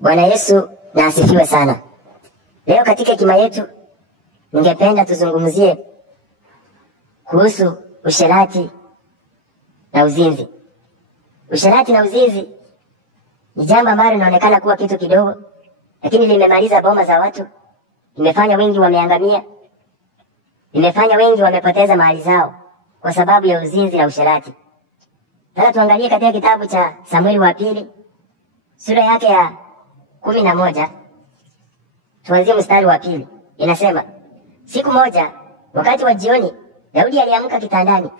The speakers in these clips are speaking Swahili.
Bwana Yesu na asifiwe sana. Leo katika hekima yetu ningependa tuzungumzie kuhusu usherati na uzinzi. Usherati na uzinzi ni jambo ambalo linaonekana kuwa kitu kidogo, lakini limemaliza boma za watu, limefanya wengi wameangamia, limefanya wengi wamepoteza mali zao kwa sababu ya uzinzi na usherati. Sasa tuangalie katika kitabu cha Samueli wa pili sura yake ya 11, tuanzie mstari wa 2. Inasema, siku moja wakati wa jioni, Daudi aliamka kitandani,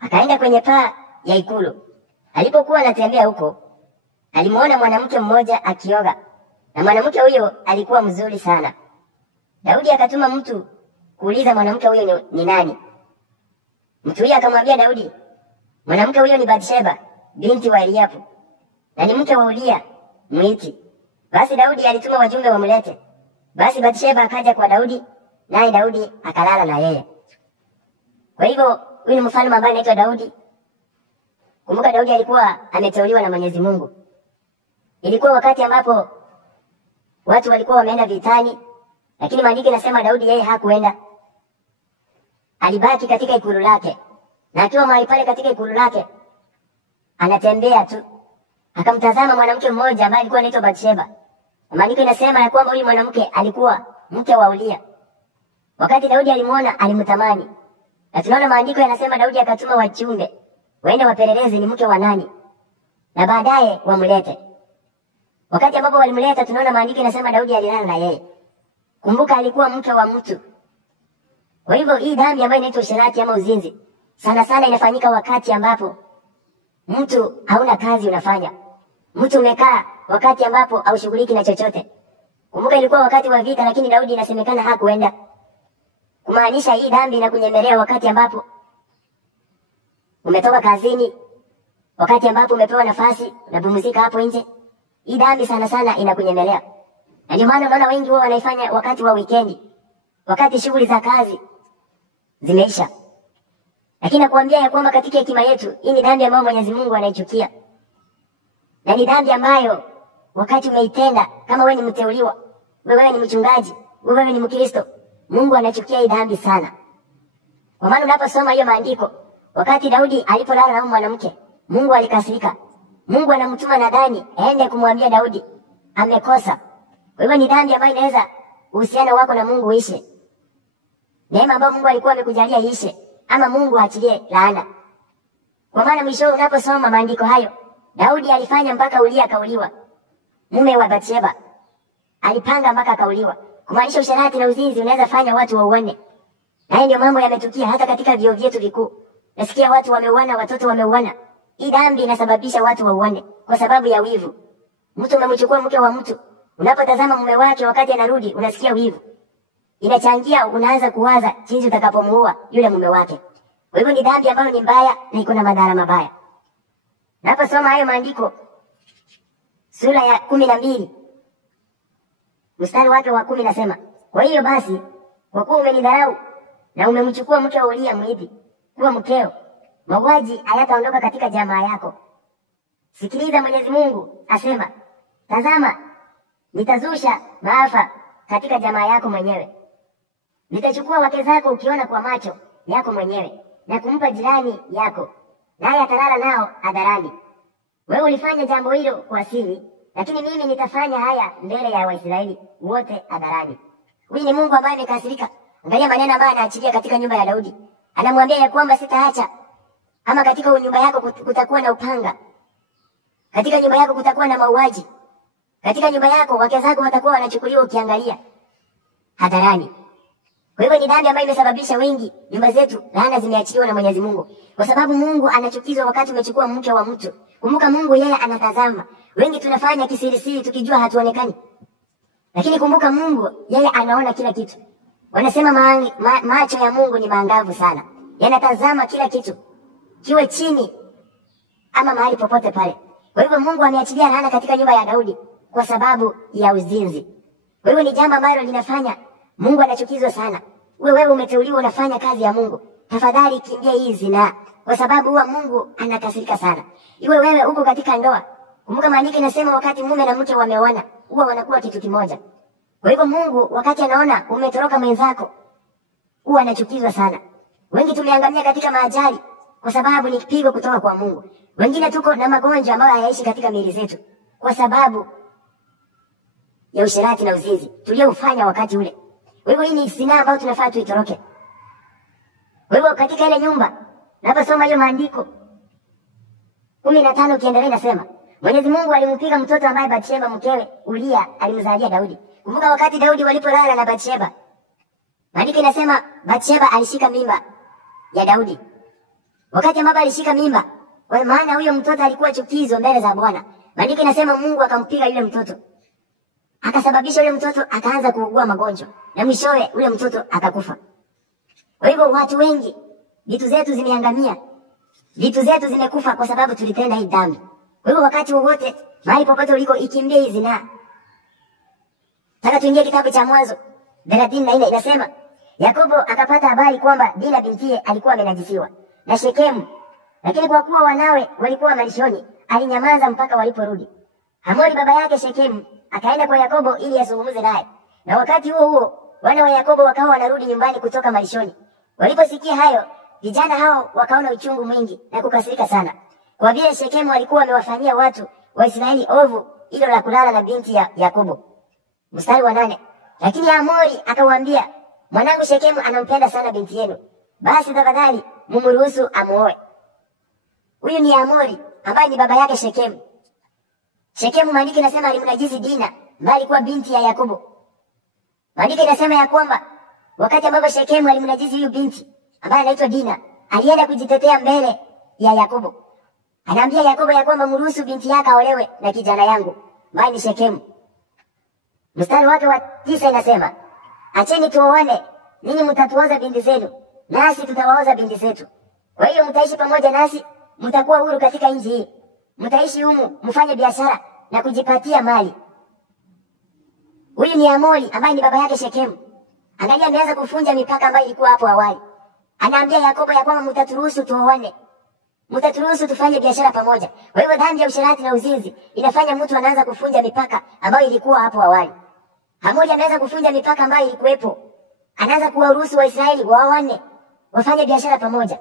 akaenda kwenye paa ya ikulu. Alipokuwa anatembea huko, alimuona mwanamke mmoja akioga, na mwanamke huyo alikuwa mzuri sana. Daudi akatuma mtu kuuliza mwanamke huyo ni nani. Mtu huyo akamwambia Daudi, mwanamke huyo ni Bathsheba binti wa Eliabu, na ni mke wa Uria Mwiti. Basi Daudi alituma wajumbe wamlete. Basi Bathsheba akaja kwa Daudi, naye Daudi akalala na yeye. Kwa hivyo huyu ni mfalme ambaye anaitwa Daudi. Kumbuka Daudi alikuwa ameteuliwa na Mwenyezi Mungu. Ilikuwa wakati ambapo watu walikuwa wameenda vitani, lakini maandiko yanasema Daudi yeye hakuenda. Alibaki katika ikulu lake. Na akiwa mahali pale katika ikulu lake, anatembea tu, akamtazama mwanamke mmoja ambaye alikuwa anaitwa Bathsheba. Maandiko inasema ya kwamba huyu mwanamke alikuwa mke wa Uria. Wakati Daudi alimuona, alimtamani. Na tunaona maandiko yanasema Daudi akatuma wajumbe waende wapeleleze ni mke wa nani, na baadaye wamlete. Wakati ambapo walimleta, tunaona maandiko yanasema Daudi alilala na yeye. Kumbuka alikuwa mke wa mtu. Kwa hivyo hii dhambi ambayo inaitwa usherati ama uzinzi sana sana inafanyika wakati ambapo mtu hauna kazi unafanya. Mtu umekaa wakati ambapo haushughuliki na chochote. Kumbuka ilikuwa wakati wa vita, lakini Daudi inasemekana hakuenda. Kumaanisha hii dhambi inakunyemelea wakati ambapo umetoka kazini, wakati ambapo umepewa nafasi unapumzika hapo nje. Hii dhambi sana sana inakunyemelea. Na ndio maana unaona wengi wao wanaifanya wakati wa weekendi, wakati shughuli za kazi zimeisha. Lakini nakuambia ya kwamba katika hekima yetu, hii ni dhambi ambayo Mwenyezi Mungu anaichukia. Na ni dhambi ambayo wakati umeitenda, kama wewe ni mteuliwa, wewe ni mchungaji, wewe ni Mkristo, Mungu anachukia hii dhambi sana. Kwa maana unaposoma hiyo maandiko, wakati Daudi alipolala na mwanamke, Mungu alikasirika. Mungu anamtuma Nathani aende kumwambia Daudi amekosa. Kwa hivyo ni dhambi ambayo inaweza uhusiano wako na Mungu uishe. Neema ambayo Mungu alikuwa amekujalia iishe, ama Mungu aachilie laana. Kwa maana mwisho unaposoma maandiko hayo, Daudi alifanya mpaka Uria akauliwa, mume wa Bathsheba. Alipanga mpaka akauliwa. Kumaanisha usherati na uzinzi unaweza fanya watu wauane. Na ndio mambo yametukia hata katika vyuo vyetu vikuu. Nasikia watu wameuana, watoto wameuana. Hii dhambi inasababisha watu wauane kwa sababu ya wivu. Mtu umemchukua mke wa mtu, unapotazama mume wake wakati anarudi unasikia wivu. Inachangia unaanza kuwaza jinsi utakapomuua yule mume wake. Kwa hivyo ni dhambi ambayo ni mbaya na iko na madhara mabaya. Naposoma hayo maandiko sura ya 12 mstari wake wa 10 nasema, kwa hiyo basi kwa kuwa umenidharau na umemchukua mke wa Uria Mwiti kuwa mkeo, mauaji hayataondoka katika jamaa yako. Sikiliza, Mwenyezi Mungu asema, tazama nitazusha maafa katika jamaa yako mwenyewe. Nitachukua wake zako ukiona kwa macho yako mwenyewe na kumpa jirani yako, naye atalala nao hadharani. Wewe ulifanya jambo hilo kwa siri, lakini mimi nitafanya haya mbele ya Waisraeli wote hadharani. Huyu ni Mungu ambaye amekasirika. Angalia maneno ambayo anaachilia katika nyumba ya Daudi. Anamwambia ya kwamba sitaacha, ama katika nyumba yako kutakuwa na upanga. Katika nyumba yako kutakuwa na mauaji. Katika nyumba yako wake zako watakuwa wanachukuliwa ukiangalia hadharani. Kwa hivyo ni dhambi ambayo imesababisha wengi nyumba zetu laana zimeachiliwa na Mwenyezi Mungu. Kwa sababu Mungu anachukizwa wakati umechukua mke wa mtu. Kumbuka Mungu yeye anatazama. Wengi tunafanya kisirisiri tukijua hatuonekani. Lakini kumbuka Mungu yeye anaona kila kitu. Wanasema macho ya Mungu ni maangavu sana. Yanatazama kila kitu. Kiwe chini ama mahali popote pale. Kwa hivyo Mungu ameachilia laana katika nyumba ya Daudi kwa sababu ya uzinzi. Kwa hivyo ni jambo ambalo linafanya Mungu anachukizwa sana. Wewe umeteuliwa unafanya kazi ya Mungu. Tafadhali kimbia hii zina, kwa sababu huwa Mungu anakasirika sana. Iwe wewe uko katika ndoa, Kumbuka maandiko inasema wakati mume na mke wameoana, huwa wanakuwa kitu kimoja. Kwa hivyo Mungu wakati anaona umetoroka mwenzako huwa anachukizwa sana. Wengi tumeangamia katika maajali kwa sababu ni kipigo kutoka kwa Mungu. Wengine tuko na magonjwa ambayo hayaishi katika miili zetu kwa sababu ya usherati na uzinzi tuliofanya wakati ule. Kwa hivyo hii ni sinaa ambayo tunafaa tuitoroke. Kwa hivyo katika ile nyumba, naposoma hiyo maandiko 15 ukiendelea inasema, Mwenyezi Mungu alimpiga mtoto ambaye Bathsheba mkewe Uria alimzalia Daudi. Kumbuka wakati Daudi walipolala na Bathsheba. Maandiko inasema Bathsheba alishika mimba ya Daudi. Wakati ambapo alishika mimba, kwa maana huyo mtoto alikuwa chukizo mbele za Bwana. Maandiko inasema Mungu akampiga yule mtoto. Akasababisha yule mtoto akaanza kuugua magonjwa na mwishowe yule mtoto akakufa. Kwa hivyo watu wengi vitu zetu zimeangamia. Vitu zetu zimekufa kwa sababu tulitenda hii dhambi. Kwa hivyo wakati wowote mahali popote uliko ikimbie hizi zinaa. Sasa tuingie kitabu cha Mwanzo 34 inasema Yakobo akapata habari kwamba Dina bintiye alikuwa amenajisiwa na Shekemu, lakini kwa kuwa wanawe walikuwa malishoni alinyamaza mpaka waliporudi. Hamori baba yake Shekemu akaenda kwa Yakobo ili azungumze naye. Na wakati huo huo wana wa Yakobo wakawa wanarudi nyumbani kutoka malishoni. Waliposikia hayo, vijana hao wakaona uchungu mwingi na kukasirika sana, kwa vile Shekemu alikuwa amewafanyia watu wa Israeli ovu hilo la kulala na binti ya Yakobo. Mstari wa 8. Lakini Hamori akawaambia, mwanangu Shekemu anampenda sana binti yenu, basi tafadhali mumruhusu amuoe. Huyu ni Hamori ambaye ni baba yake Shekemu. Shekemu maandiko inasema alimnajisi Dina ambaye alikuwa binti ya Yakobo. Maandiko inasema ya kwamba wakati ambapo Shekemu alimnajisi huyu binti ambaye anaitwa Dina, alienda kujitetea mbele ya Yakobo. Anaambia Yakobo ya kwamba mruhusu binti yake aolewe na kijana yangu ambaye ni Shekemu. Mstari wake wa 9 inasema, acheni tuoane, ninyi mtatuoza binti zenu, nasi tutawaoza binti zetu. Kwa hiyo mtaishi pamoja nasi, mtakuwa huru katika nchi hii. Mtaishi humu, mfanye biashara na kujipatia mali. Huyu ni Hamori ambaye ni baba yake Shekemu. Angalia ameanza kufunja mipaka ambayo ilikuwa hapo awali. Anaambia Yakobo ya kwamba mtaturuhusu tuoane. Mtaturuhusu tufanye biashara pamoja. Kwa hivyo dhambi ya usherati na uzinzi inafanya mtu anaanza kufunja mipaka ambayo ilikuwa hapo awali. Hamori ameanza kufunja mipaka ambayo ilikuwepo. Anaanza kuwaruhusu Waisraeli waoane, wafanye biashara pamoja.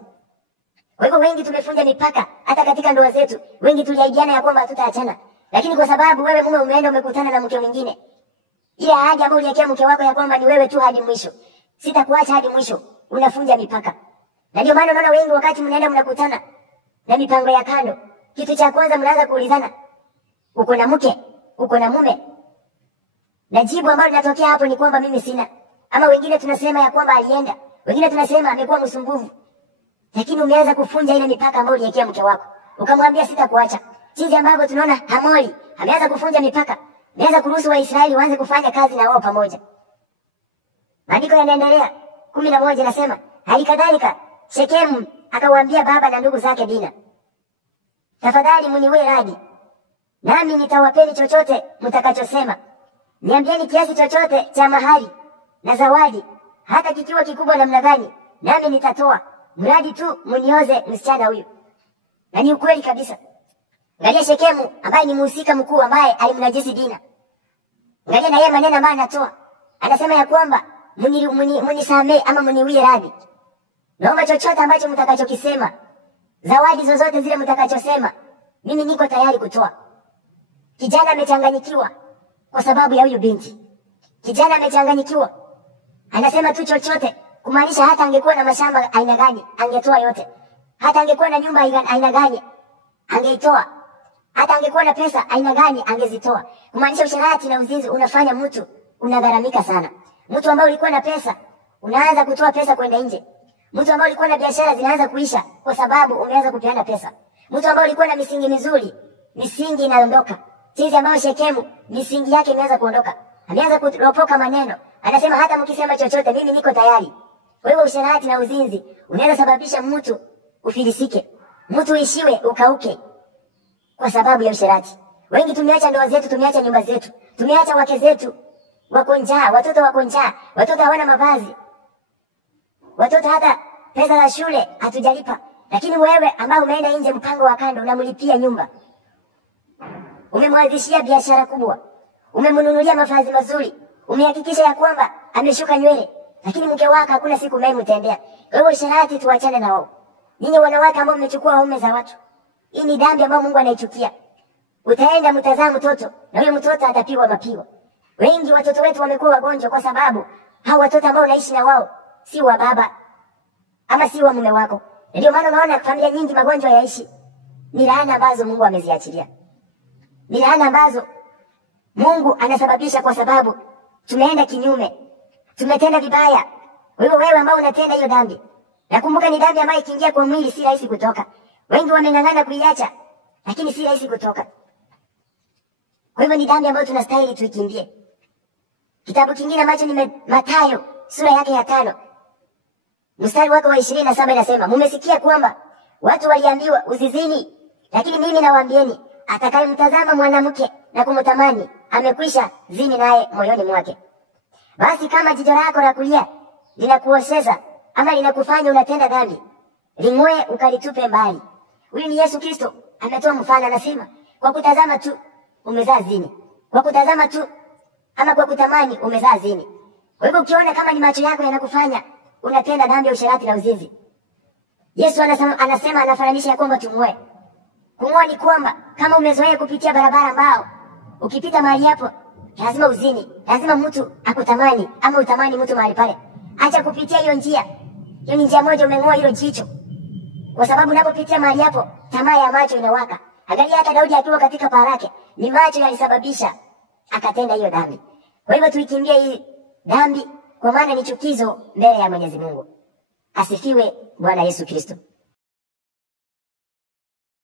Kwa hivyo wengi tumefunja mipaka hata katika ndoa zetu. Wengi tuliahidiana ya kwamba hatutaachana. Lakini kwa sababu wewe mume umeenda umekutana na mke mwingine, ile ahadi ambayo uliwekea mke wako ya kwamba ni wewe tu hadi mwisho, sitakuacha hadi mwisho, unafunja mipaka. Na ndio maana unaona wengi wakati mnaenda mnakutana na mipango ya kando, kitu cha kwanza mnaanza kuulizana, uko na mke, uko na mume? Na jibu ambalo linatokea hapo ni kwamba mimi sina. Ama wengine tunasema ya kwamba alienda, wengine tunasema amekuwa msumbufu. Lakini umeanza kufunja ile mipaka ambayo uliwekea mke wako. Ukamwambia sitakuacha. Jinsi ambavyo tunaona Hamori ameanza kufunja mipaka. Ameanza kuruhusu Waisraeli waanze kufanya kazi na wao pamoja. Maandiko yanaendelea 11 nasema, halikadhalika Shekemu akawaambia baba na ndugu zake Dina, tafadhali muniwe radhi, nami nitawapeni chochote mtakachosema. Niambieni kiasi chochote cha mahari na zawadi, hata kikiwa kikubwa namna gani, nami nitatoa, mradi tu munioze msichana huyu. Na ni ukweli kabisa. Angalia Shekemu ambaye ni mhusika mkuu ambaye alimnajisi Dina. Angalia na yeye maneno ambayo anatoa. Anasema ya kwamba munisamee ama muniwie radhi. Naomba chochote ambacho mtakachokisema, zawadi zozote zile mtakachosema, mimi niko tayari kutoa. Kijana amechanganyikiwa kwa sababu ya huyu binti. Kijana amechanganyikiwa. Anasema tu chochote, kumaanisha hata angekuwa na mashamba aina gani, angetoa yote. Hata angekuwa na nyumba aina gani, angeitoa. Hata angekuwa na pesa aina gani, angezitoa. Kumaanisha usherati na uzinzi unafanya mtu unagharamika sana. Mtu ambaye ulikuwa na pesa, unaanza kutoa pesa kwenda nje. Mtu ambaye ulikuwa na biashara zinaanza kuisha kwa sababu umeanza kupeana pesa. Mtu ambaye ulikuwa na misingi mizuri, misingi inaondoka. Jinsi ambayo Shekemu misingi yake imeanza kuondoka. Ameanza kuropoka maneno. Anasema hata mkisema chochote mimi niko tayari. Kwa hivyo usherati na uzinzi unaweza sababisha mtu ufilisike. Mtu uishiwe ukauke kwa sababu ya usherati. Wengi tumeacha ndoa zetu, tumeacha nyumba zetu, tumeacha wake zetu wako njaa, watoto wako njaa, watoto hawana mavazi. Watoto hata pesa za shule hatujalipa. Lakini wewe ambao umeenda nje mpango wa kando unamlipia nyumba. Umemwanzishia biashara kubwa. umemnunulia mavazi mazuri, umehakikisha ya kwamba ameshuka nywele, lakini mke wako hakuna siku umemtendea. Kwa hiyo sharati tuachane na wao. Ninyi wanawake ambao mmechukua waume za watu, hii ni dhambi ambayo Mungu anaichukia. Utaenda mtazaa mtoto na huyo mtoto atapigwa mapigo. Wengi watoto wetu wamekuwa wagonjwa kwa sababu hao watoto ambao unaishi na wao si wa baba ama si wa mume wako. Ndio maana unaona familia nyingi magonjwa yaishi. Ni laana ambazo Mungu ameziachilia. Ni laana ambazo Mungu anasababisha kwa sababu tumeenda kinyume. Tumetenda vibaya. Wewe ambao unatenda hiyo dhambi, nakumbuka ni dhambi ambayo ikiingia kwa mwili si rahisi kutoka. Wengi wameng'ang'ana kuiacha, lakini si rahisi kutoka. Kwa hivyo ni dhambi ambayo tunastahili tuikimbie. Kitabu kingine ambacho ni Mathayo sura yake ya 5 mstari wake wa 27 inasema, mmesikia kwamba watu waliambiwa usizini, lakini mimi nawaambieni, atakayemtazama mwanamke na kumtamani amekwisha zini naye moyoni mwake. Basi kama jicho lako la kulia linakuosesha ama linakufanya unatenda dhambi, ling'oe ukalitupe mbali. Huyu ni Yesu Kristo ametoa mfano, anasema kwa kutazama tu umezaa zini. Kwa kutazama tu ama kwa kutamani umezaa zini. Kwa hivyo ukiona kama ni macho yako yanakufanya unatenda dhambi ya usherati na uzinzi, Yesu anasema anafananisha ya kwamba tung'oe. Kung'oa ni kwamba kama umezoea kupitia barabara ambao ukipita mahali hapo lazima uzini, lazima mtu akutamani ama utamani mtu mahali pale, acha kupitia hiyo njia. Hiyo ni njia moja, umeng'oa hilo jicho. Kwa sababu unapopitia mahali hapo tamaa ya macho inawaka. Angalia hata Daudi akiwa katika paa lake, ni macho yalisababisha akatenda hiyo dhambi. Kwa hivyo tuikimbie hii dhambi, kwa maana ni chukizo mbele ya Mwenyezi Mungu. Asifiwe Bwana Yesu Kristo.